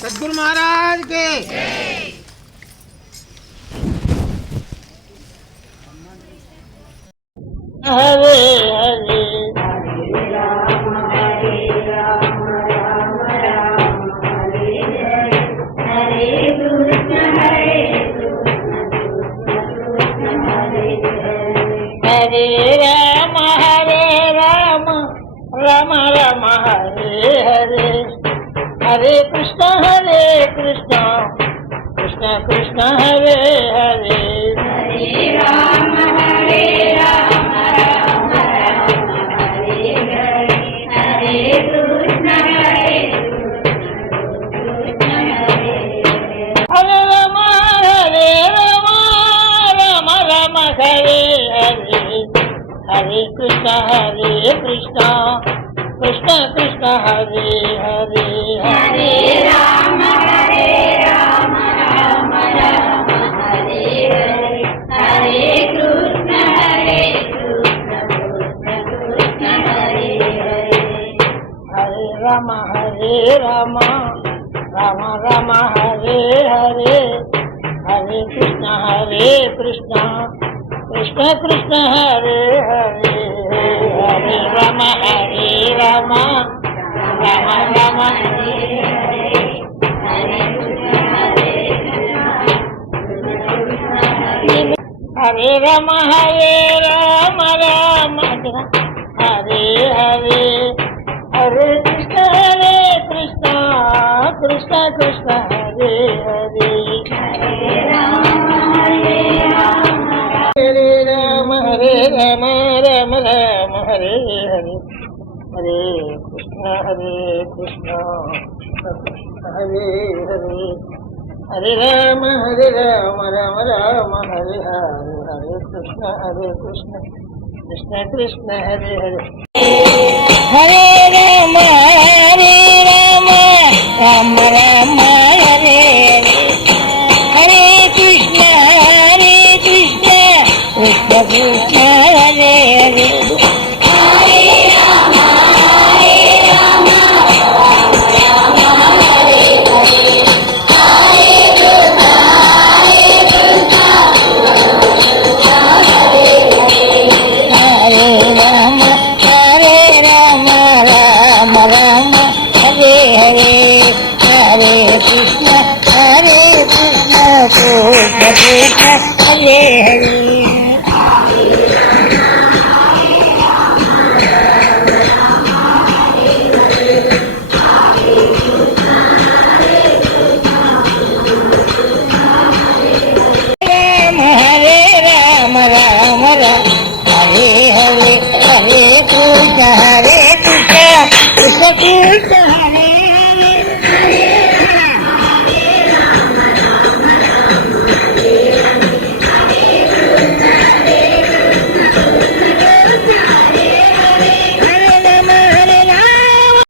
सद्गुरु महाराज के। हरे हरे हरे राम राम राम हरे हरे हरे कृष्ण कृष्ण कृष्ण हरे हरे हरे राम राम राम हरे हरे हरे कृष्ण कृष्ण हरे हरे राम राम राम हरे हरे हरे कृष्ण कृष्ण कृष्ण हरे हरे हरे राम राम राम हरे हरे हरे कृष्ण कृष्ण हरे हरे हरे राम राम राम हरे हरे हरे कृष्ण कृष्ण कृष्ण हरे हरे हरे राम राम राम हरे हरे हरे कृष्ण हरे राम राम हरे हरे हरे कृष्ण कृष्ण कृष्ण हरे हरे हरे राम हरे राम राम राम हरे हरे हरे कृष्ण कृष्ण हरे हरे हरे राम राम राम हरे हरे हरे कृष्ण कृष्ण कृष्ण हरे हरे हरे राम राम राम हरे हरे हरे कृष्ण कृष्ण कृष्ण हरे हरे हरे हरे राम राम हरे हरे हरे कृष्ण कृष्ण कृष्ण हरे